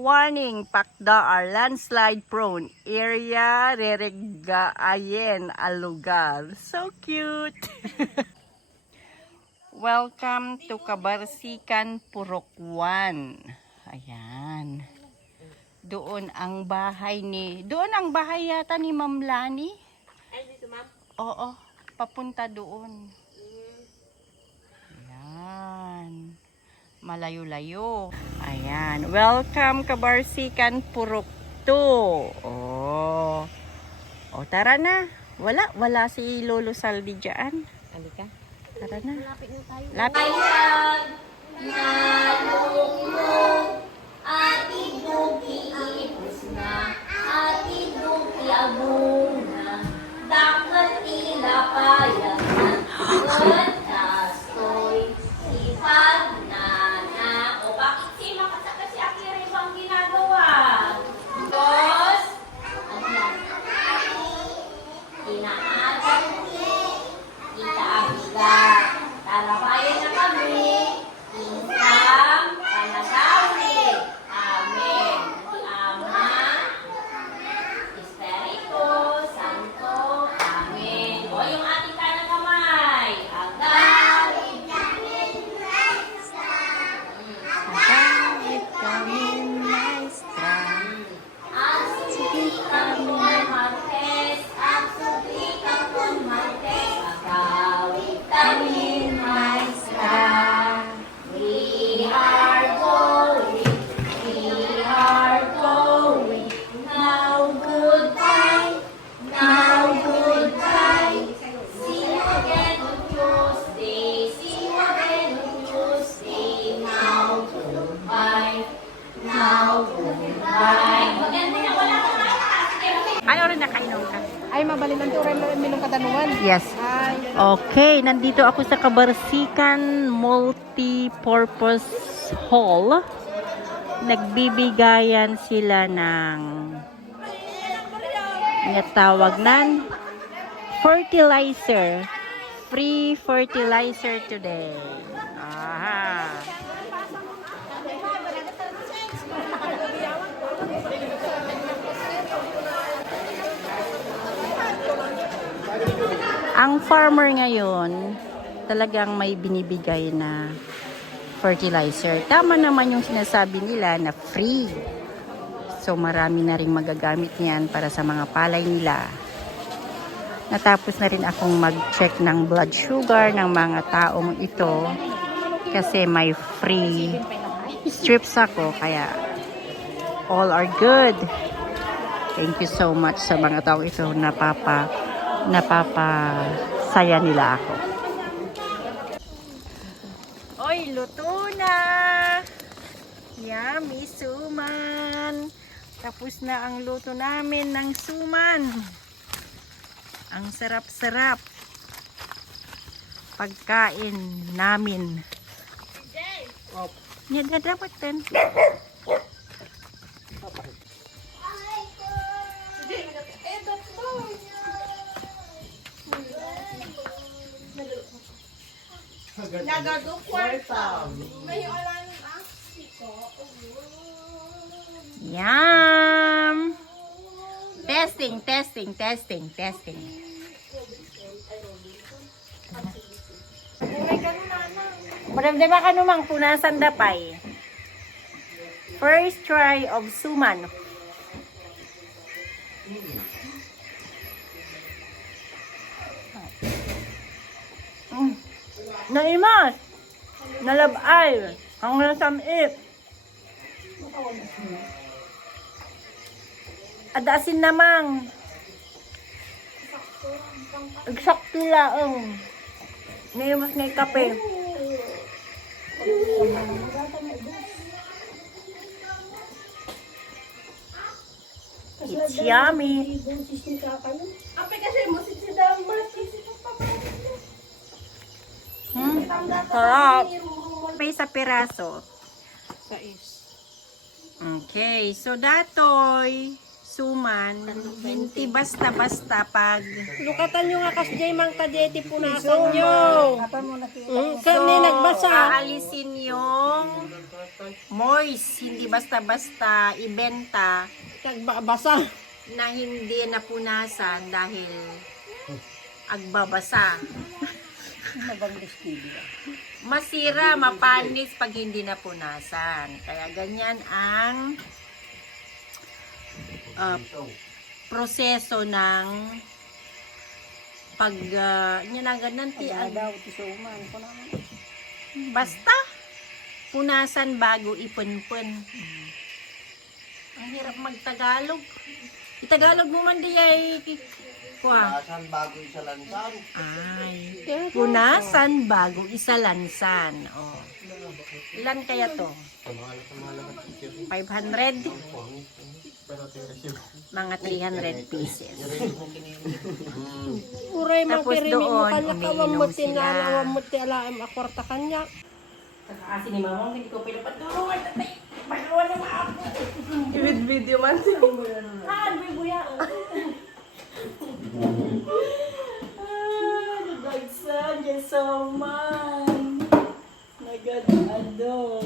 Warning, Pakdaar, landslide prone area, Reregaayen, al lugar. So cute! Welcome to Cabarsican, Purok 1. Ayan. Doon ang bahay yata ni Ma'am Lani. Ay, dito ma'am? Oo, papunta doon. Ayan. Malayo-layo. Ayan. Welcome Cabarsican, Purok 2. Oh. O, tara na. Wala si Lolo Saldi dyan. Halika. Tara na. Malapit na tayo. Lapit. Ano rin nakainom ka? Ay, mabalin ang turan mo minong katanuan. Yes. Ay, Okay, nandito ako sa Cabarsican Multi-Purpose Hall. Nagbibigayan sila ng tawag nan fertilizer. Free fertilizer today. Aha. Ang farmer ngayon, talagang may binibigay na fertilizer. Tama naman yung sinasabi nila na free. So marami na rin magagamit niyan para sa mga palay nila. Natapos na rin akong mag-check ng blood sugar ng mga taong ito kasi may free strips ako, kaya all are good. Thank you so much sa mga taong ito, napapasaya nila ako. Oy, luto na! Yummy suman! Tapos na ang luto namin ng suman. Ang sarap-sarap pagkain namin. Yan na dapat din. Yum! Testing. Maramdama ka numang punasan dapay. First try of suman. Naimas! Nalabay! Ang nasamit! Adasin namang! Eksakto laang! Naimas na kape. It's yummy! Sarap! May sa piraso. Okay, so datoy suman, hindi basta-basta pag lukatan nyo nga kas jay mang kadeti punasan nyo. Kani nagbasa. aalisin yung moist, hindi basta-basta ibenta Basa. na hindi napunasan dahil agbabasa. Masira, mapanis pag hindi napunasan. Kaya ganyan ang proseso ng pag basta punasan bago ipunpun. Ang hirap magtagalog. Itagalog mo man di ay kuha. Punasan bago isa lansan. Ay, punasan bago isalansan. Oh. Ilan kaya to? 500? Mga 300 pieces. Uray mang Tapos pirimi mo doon, kanya umiinom kawamuti sila. na nawamuti alaim akwarta kanya. Kasi ni Mamang, hindi ko pinapatulungan. Tatay, magawa na maapo. Video man siya. Buya. Nagagsan, yes, so man. Nagagado.